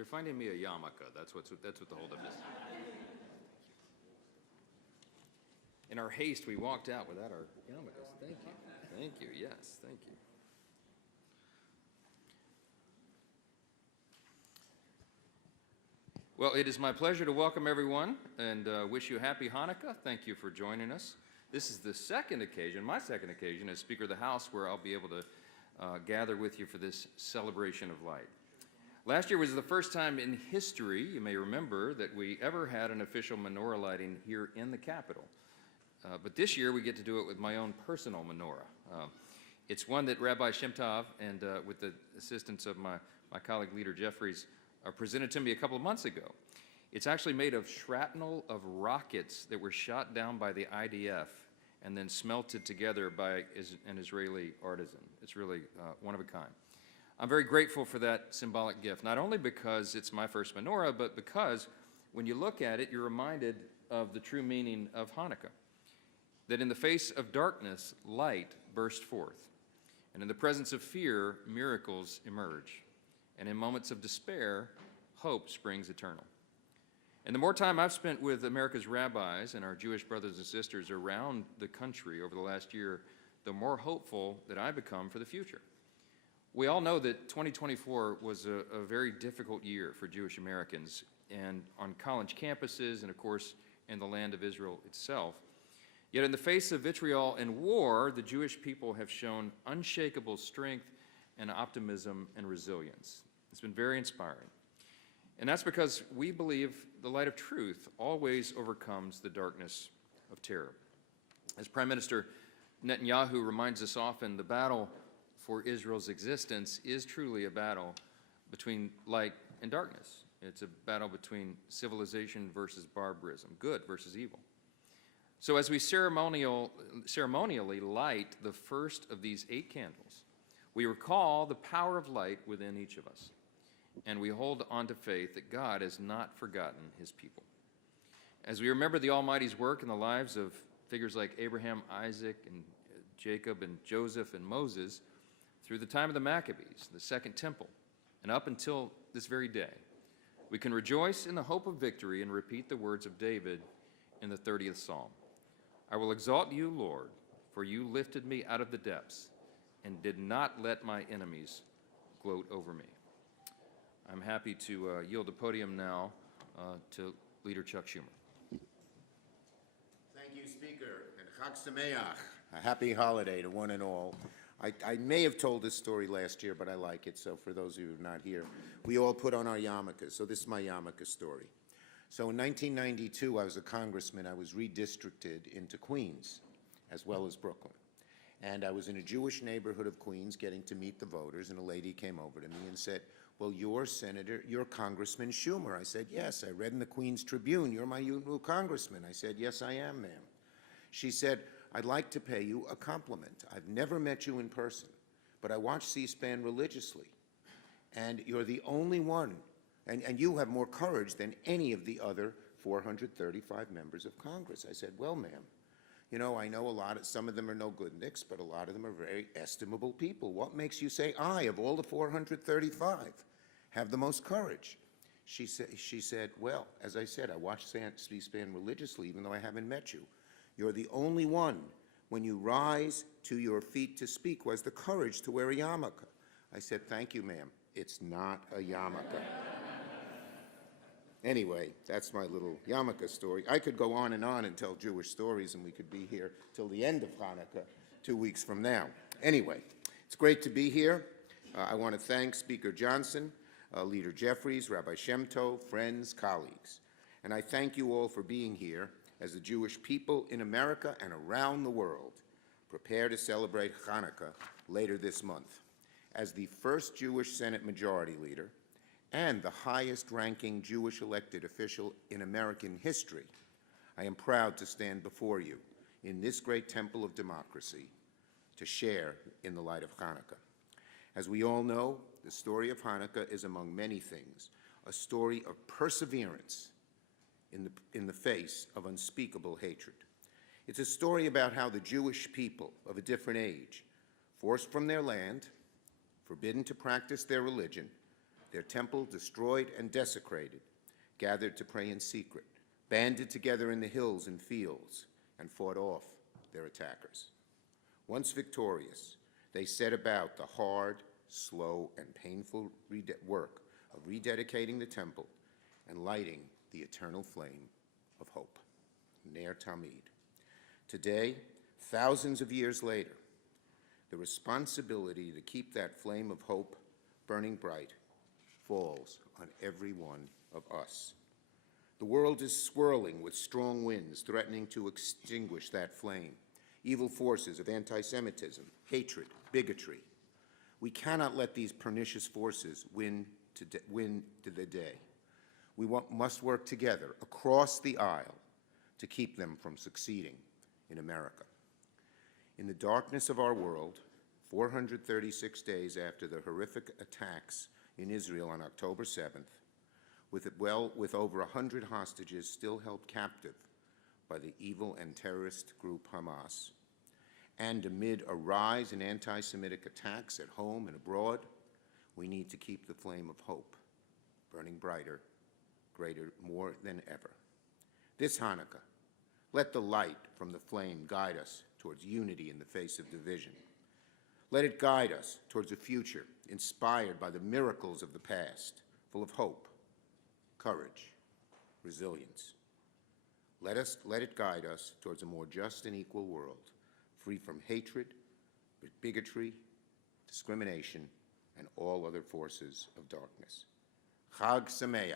They're finding me a yarmulke. That's what the holdup is. In our haste, we walked out without our yarmulkes. Thank you. Thank you. Yes, thank you. Well, it is my pleasure to welcome everyone and wish you a happy Hanukkah. Thank you for joining us. This is the second occasion, my second occasion as Speaker of the House, where I'll be able to gather with you for this celebration of light. Last year was the first time in history, you may remember, that we ever had an official menorah lighting here in the Capitol. But this year we get to do it with my own personal menorah. It's one that Rabbi Shem Tov and with the assistance of my colleague Leader Jeffries presented to me a couple of months ago. It's actually made of shrapnel of rockets that were shot down by the IDF and then smelted together by an Israeli artisan. It's really one of a kind. I'm very grateful for that symbolic gift, not only because it's my first menorah, but because when you look at it, you're reminded of the true meaning of Hanukkah, that in the face of darkness, light burst forth, and in the presence of fear, miracles emerge, and in moments of despair, hope springs eternal. And the more time I've spent with America's rabbis and our Jewish brothers and sisters around the country over the last year, the more hopeful that I become for the future. We all know that 2024 was a very difficult year for Jewish Americans, and on college campuses and, of course, in the land of Israel itself. Yet in the face of vitriol and war, the Jewish people have shown unshakable strength and optimism and resilience. It's been very inspiring. And that's because we believe the light of truth always overcomes the darkness of terror. As Prime Minister Netanyahu reminds us often, the battle for Israel's existence is truly a battle between light and darkness. It's a battle between civilization versus barbarism, good versus evil. So as we ceremonially light the first of these 8 candles, we recall the power of light within each of us. And we hold on to faith that God has not forgotten his people. As we remember the Almighty's work in the lives of figures like Abraham, Isaac, and Jacob, and Joseph, and Moses, through the time of the Maccabees, the Second Temple, and up until this very day, we can rejoice in the hope of victory and repeat the words of David in the 30th Psalm. I will exalt you, Lord, for you lifted me out of the depths and did not let my enemies gloat over me. I'm happy to yield the podium now to Leader Chuck Schumer. Thank you, Speaker, and Chag Sameach, a happy holiday to one and all. I may have told this story last year, but I like it, so for those of you who are not here, we all put on our yarmulkes, so this is my yarmulke story. So in 1992, I was a congressman. I was redistricted into Queens, as well as Brooklyn. And I was in a Jewish neighborhood of Queens getting to meet the voters, and a lady came over to me and said, well, you're Congressman Schumer. I said, yes. I read in the Queens Tribune, you're my new congressman. I said, yes, I am, ma'am. She said, I'd like to pay you a compliment. I've never met you in person, but I watch C-SPAN religiously, and you're the only one, and you have more courage than any of the other 435 members of Congress. I said, well, ma'am, you know, I know some of them are no good nicks, but a lot of them are very estimable people. What makes you say I, of all the 435, have the most courage? She said, well, as I said, I watch C-SPAN religiously, even though I haven't met you. You're the only one, when you rise to your feet to speak, who has the courage to wear a yarmulke. I said, thank you, ma'am. It's not a yarmulke. Anyway, that's my little yarmulke story. I could go on and tell Jewish stories, and we could be here till the end of Hanukkah 2 weeks from now. Anyway, it's great to be here. I want to thank Speaker Johnson, Leader Jeffries, Rabbi Shem Tov, friends, colleagues. And I thank you all for being here as the Jewish people in America and around the world prepare to celebrate Hanukkah later this month. As the first Jewish Senate Majority Leader and the highest-ranking Jewish elected official in American history, I am proud to stand before you in this great temple of democracy to share in the light of Hanukkah. As we all know, the story of Hanukkah is, among many things, a story of perseverance in the face of unspeakable hatred. It's a story about how the Jewish people of a different age, forced from their land, forbidden to practice their religion, their temple destroyed and desecrated, gathered to pray in secret, banded together in the hills and fields, and fought off their attackers. Once victorious, they set about the hard, slow, and painful work of rededicating the temple and lighting the eternal flame of hope. Ner Tamid. Today, thousands of years later, the responsibility to keep that flame of hope burning bright falls on every one of us. The world is swirling with strong winds threatening to extinguish that flame. Evil forces of anti-Semitism, hatred, bigotry. We cannot let these pernicious forces win to the day. We must work together across the aisle to keep them from succeeding in America. In the darkness of our world, 436 days after the horrific attacks in Israel on October 7th, with over 100 hostages still held captive by the evil and terrorist group Hamas, and amid a rise in anti-Semitic attacks at home and abroad, we need to keep the flame of hope burning brighter, greater, more than ever. This Hanukkah, let the light from the flame guide us towards unity in the face of division. Let it guide us towards a future inspired by the miracles of the past, full of hope, courage, resilience. Let it guide us towards a more just and equal world, free from hatred, bigotry, discrimination, and all other forces of darkness. Chag Sameach,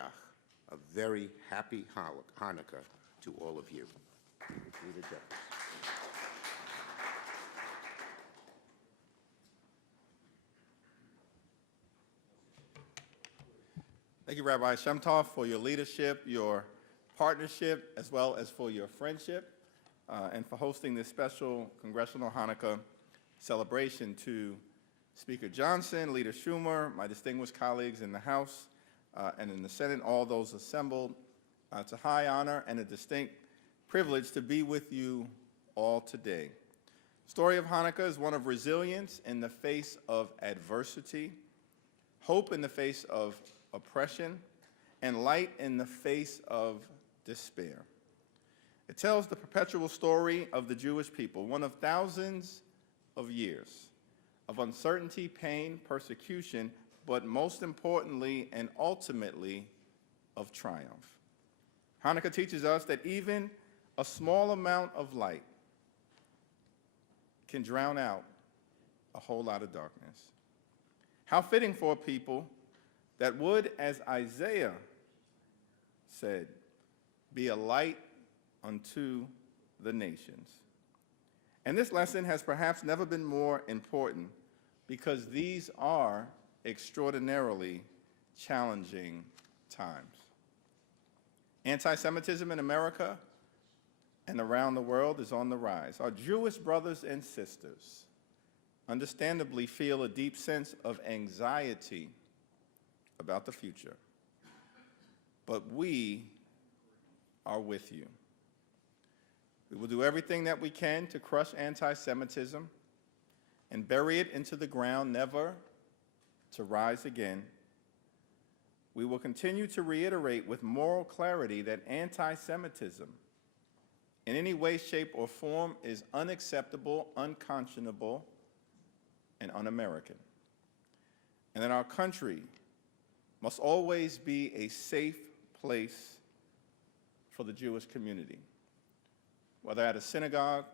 a very happy Hanukkah to all of you. Leader Jeffries. Thank you, Rabbi Shemtov, for your leadership, your partnership, as well as for your friendship, and for hosting this special Congressional Hanukkah celebration. To Speaker Johnson, Leader Schumer, my distinguished colleagues in the House and in the Senate, all those assembled, it's a high honor and a distinct privilege to be with you all today. The story of Hanukkah is one of resilience in the face of adversity, hope in the face of oppression, and light in the face of despair. It tells the perpetual story of the Jewish people, one of thousands of years of uncertainty, pain, persecution, but most importantly and ultimately of triumph. Hanukkah teaches us that even a small amount of light can drown out a whole lot of darkness. How fitting for a people that would, as Isaiah said, be a light unto the nations. And this lesson has perhaps never been more important because these are extraordinarily challenging times. Anti-Semitism in America and around the world is on the rise. Our Jewish brothers and sisters understandably feel a deep sense of anxiety about the future. But we are with you. We will do everything that we can to crush anti-Semitism and bury it into the ground, never to rise again. We will continue to reiterate with moral clarity that anti-Semitism in any way, shape, or form is unacceptable, unconscionable, and un-American. And that our country must always be a safe place for the Jewish community, whether at a synagogue,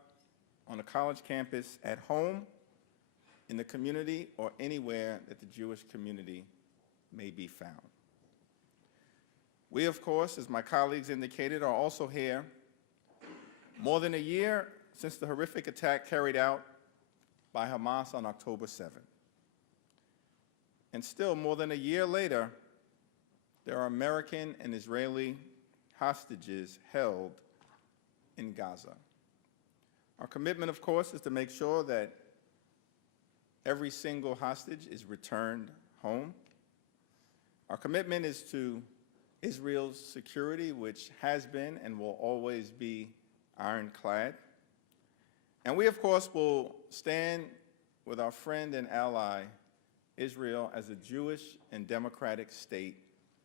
on a college campus, at home, in the community, or anywhere that the Jewish community may be found. We, of course, as my colleagues indicated, are also here more than a year since the horrific attack carried out by Hamas on October 7th. And still, more than a year later, there are American and Israeli hostages held in Gaza. Our commitment, of course, is to make sure that every single hostage is returned home. Our commitment is to Israel's security, which has been and will always be ironclad. And we, of course, will stand with our friend and ally, Israel as a Jewish and democratic state,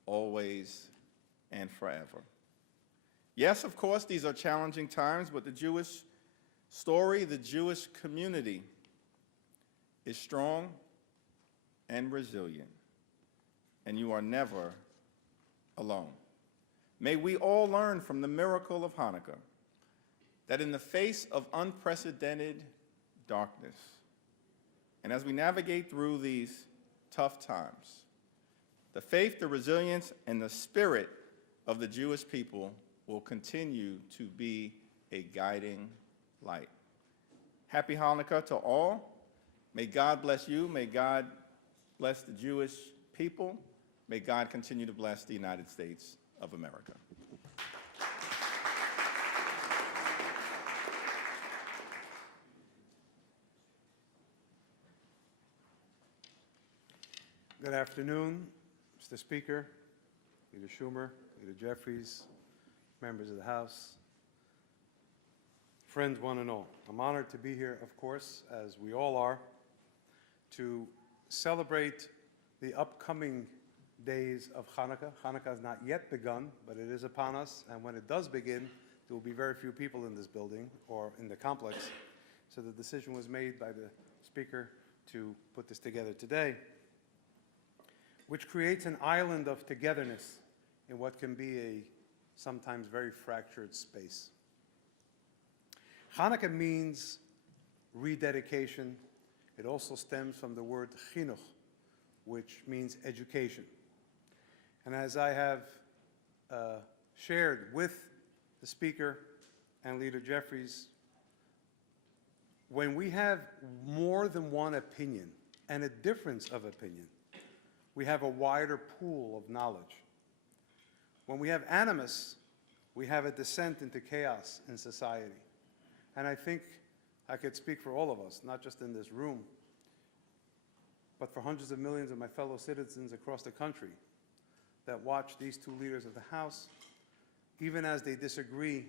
always and forever. Yes, of course, these are challenging times, but the Jewish story, the Jewish community is strong and resilient, and you are never alone. May we all learn from the miracle of Hanukkah that in the face of unprecedented darkness, and as we navigate through these tough times, the faith, the resilience, and the spirit of the Jewish people will continue to be a guiding light. Happy Hanukkah to all. May God bless you. May God bless the Jewish people. May God continue to bless the United States of America. Good afternoon, Mr. Speaker, Leader Schumer, Leader Jeffries, members of the House, friends one and all. I'm honored to be here, of course, as we all are, to celebrate the upcoming days of Hanukkah. Hanukkah has not yet begun, but it is upon us, and when it does begin, there will be very few people in this building or in the complex. So the decision was made by the Speaker to put this together today, which creates an island of togetherness in what can be a sometimes very fractured space. Hanukkah means rededication. It also stems from the word chinuch, which means education. And as I have shared with the Speaker and Leader Jeffries, when we have more than one opinion and a difference of opinion, we have a wider pool of knowledge. When we have animus, we have a descent into chaos in society. And I think I could speak for all of us, not just in this room, but for hundreds of millions of my fellow citizens across the country that watch these two leaders of the House, even as they disagree,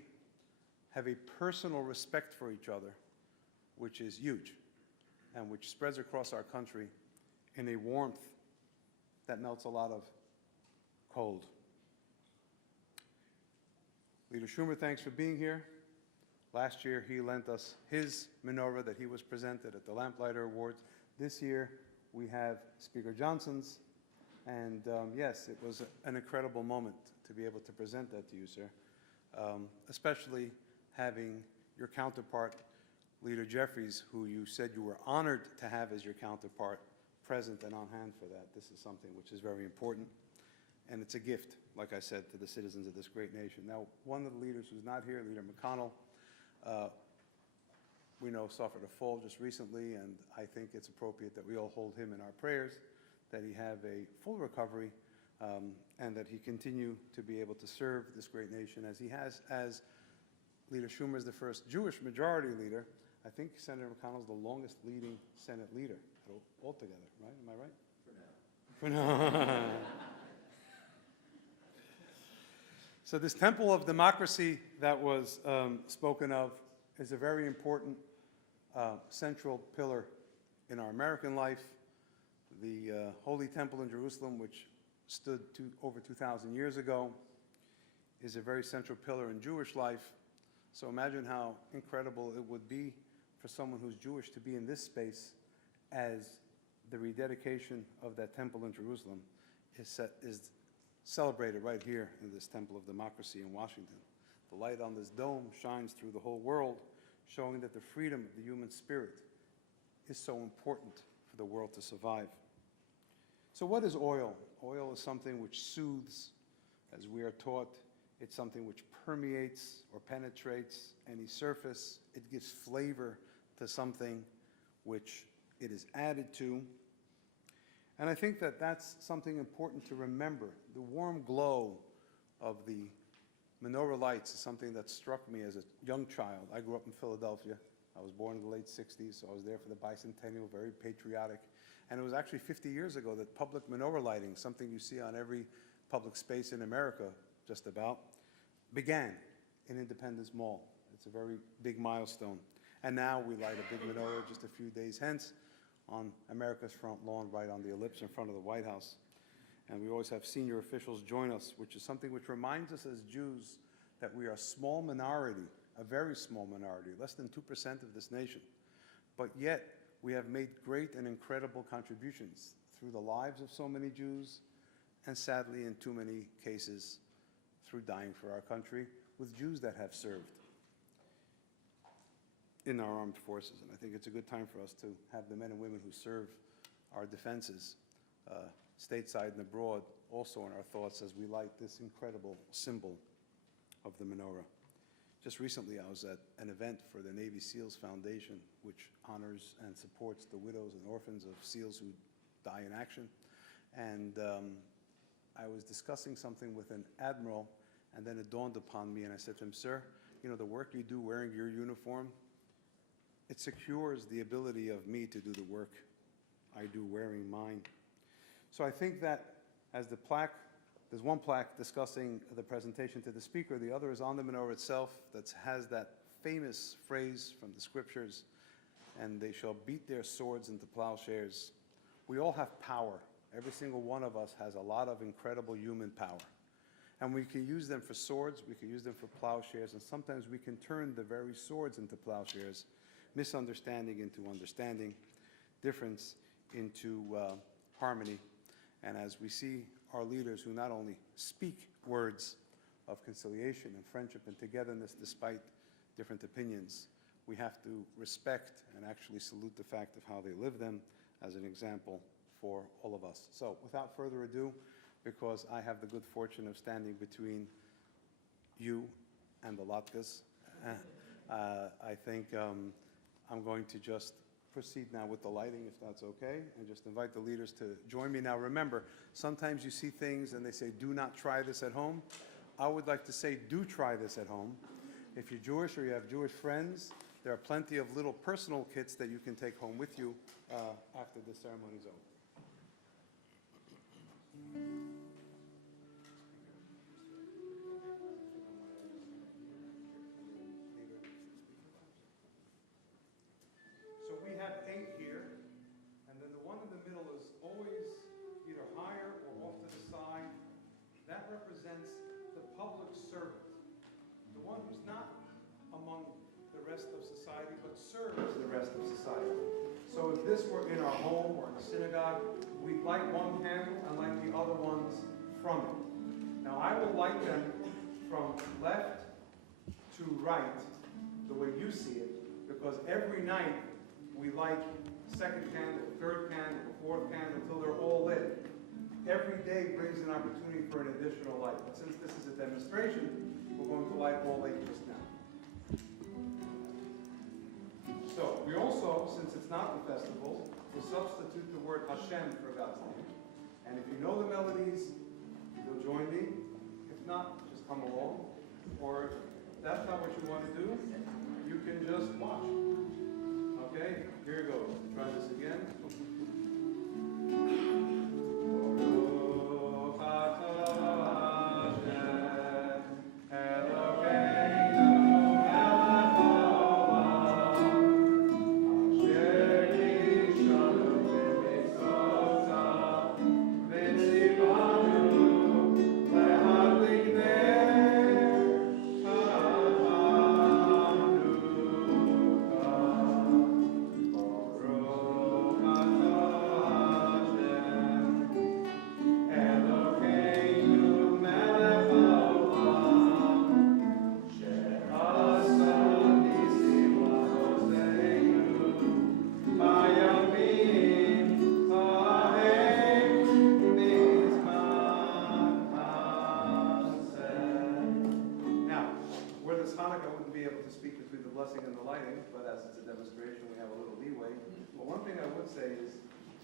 have a personal respect for each other, which is huge, and which spreads across our country in a warmth that melts a lot of cold. Leader Schumer, thanks for being here. Last year, he lent us his menorah that he was presented at the Lamplighter Awards. This year, we have Speaker Johnson's. And yes, it was an incredible moment to be able to present that to you, sir. Especially having your counterpart, Leader Jeffries, who you said you were honored to have as your counterpart, present and on hand for that. This is something which is very important. And it's a gift, like I said, to the citizens of this great nation. Now, one of the leaders who's not here, Leader McConnell, we know suffered a fall just recently, and I think it's appropriate that we all hold him in our prayers, that he have a full recovery, and that he continue to be able to serve this great nation as he has, as Leader Schumer is the first Jewish majority leader. I think Senator McConnell is the longest leading Senate leader altogether, right? Am I right? For now. For now. So this temple of democracy that was spoken of is a very important central pillar in our American life. The Holy Temple in Jerusalem, which stood over 2,000 years ago, is a very central pillar in Jewish life. So imagine how incredible it would be for someone who's Jewish to be in this space as the rededication of that temple in Jerusalem is celebrated right here in this Temple of Democracy in Washington. The light on this dome shines through the whole world, showing that the freedom of the human spirit is so important for the world to survive. So what is oil? Oil is something which soothes, as we are taught. It's something which permeates or penetrates any surface. It gives flavor to something which it is added to. And I think that that's something important to remember. The warm glow of the menorah lights is something that struck me as a young child. I grew up in Philadelphia. I was born in the late 60s, so I was there for the bicentennial, very patriotic. And it was actually 50 years ago that public menorah lighting, something you see on every public space in America, just about, began in Independence Mall. It's a very big milestone. And now we light a big menorah just a few days hence, on America's front lawn, right on the ellipse in front of the White House. And we always have senior officials join us, which is something which reminds us as Jews that we are a small minority, a very small minority, less than 2% of this nation. But yet, we have made great and incredible contributions through the lives of so many Jews, and sadly, in too many cases, through dying for our country, with Jews that have served in our armed forces. And I think it's a good time for us to have the men and women who serve our defenses, stateside and abroad, also in our thoughts as we light this incredible symbol of the menorah. Just recently, I was at an event for the Navy SEALs Foundation, which honors and supports the widows and orphans of SEALs who die in action. And I was discussing something with an admiral, and then it dawned upon me, and I said to him, "Sir, you know, the work you do wearing your uniform, it secures the ability of me to do the work I do wearing mine." So I think that as the plaque, there's one plaque discussing the presentation to the speaker, the other is on the menorah itself that has that famous phrase from the scriptures, "And they shall beat their swords into plowshares." We all have power. Every single one of us has a lot of incredible human power. And we can use them for swords, we can use them for plowshares, and sometimes we can turn the very swords into plowshares, misunderstanding into understanding, difference into harmony. And as we see our leaders who not only speak words of conciliation and friendship and togetherness despite different opinions, we have to respect and actually salute the fact of how they live them as an example for all of us. So without further ado, because I have the good fortune of standing between you and the latkes, I think I'm going to just proceed now with the lighting, if that's okay, and just invite the leaders to join me. Now remember, sometimes you see things and they say, "Do not try this at home." I would like to say, do try this at home. If you're Jewish or you have Jewish friends, there are plenty of little personal kits that you can take home with you after the ceremony is over. So we have 8 here, and then the one in the middle is always either higher or off to the side. That represents the public servant, the one who's not among the rest of society, but serves the rest of society. So if this were in our home or in a synagogue, we'd light one candle and light the other ones from it. Now I will light them from left to right, the way you see it, because every night we light second candle, third candle, fourth candle, until they're all lit. Every day brings an opportunity for an additional light. But since this is a demonstration, we're going to light all 8 just now. So we also, since it's not the festival, will substitute the word Hashem for God's name. And if you know the melodies, you'll join me. If not, just come along. Or if that's not what you want to do, you can just watch. Okay, here it goes. Try this again.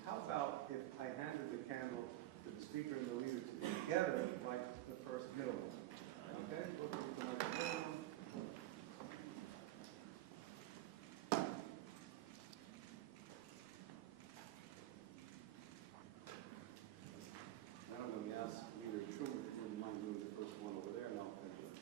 How about if I handed the candle to the speaker and the leader together, like the first middle one? Okay? We'll do the microphone. Now let me ask Leader Schumer if you wouldn't mind doing the first one over there, and I'll finish it.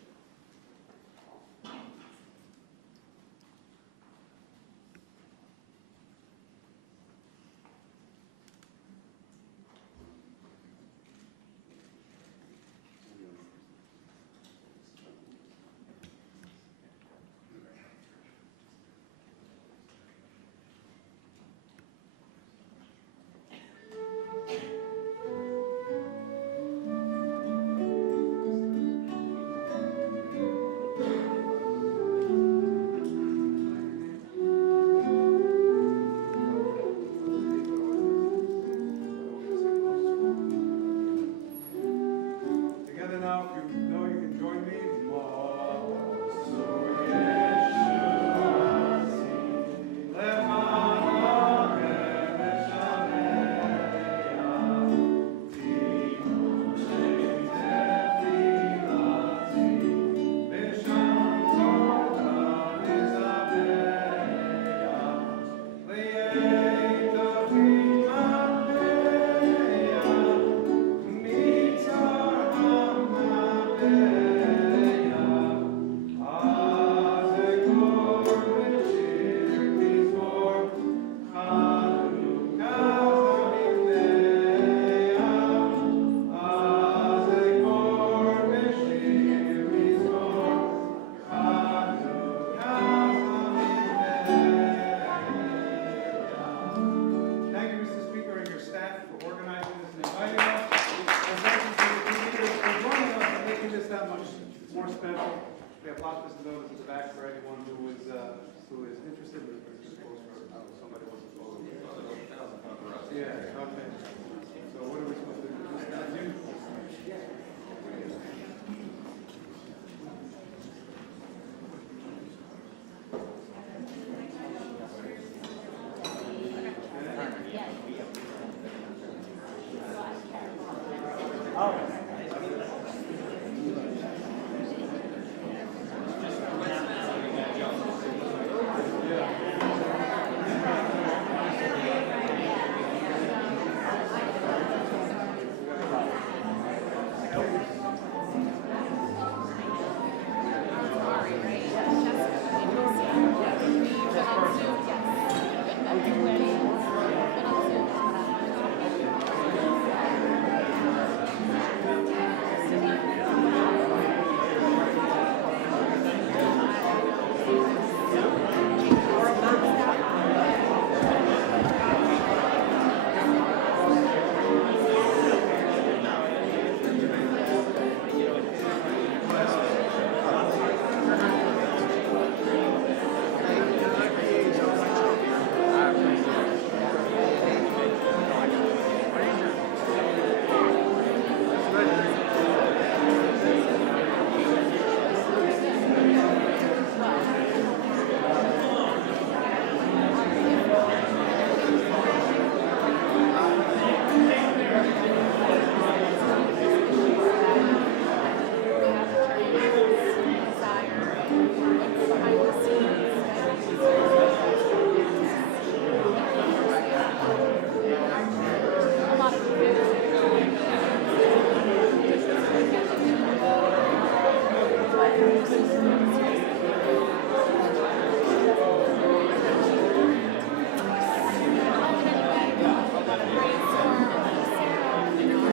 plot this notice at the back for anyone who is interested.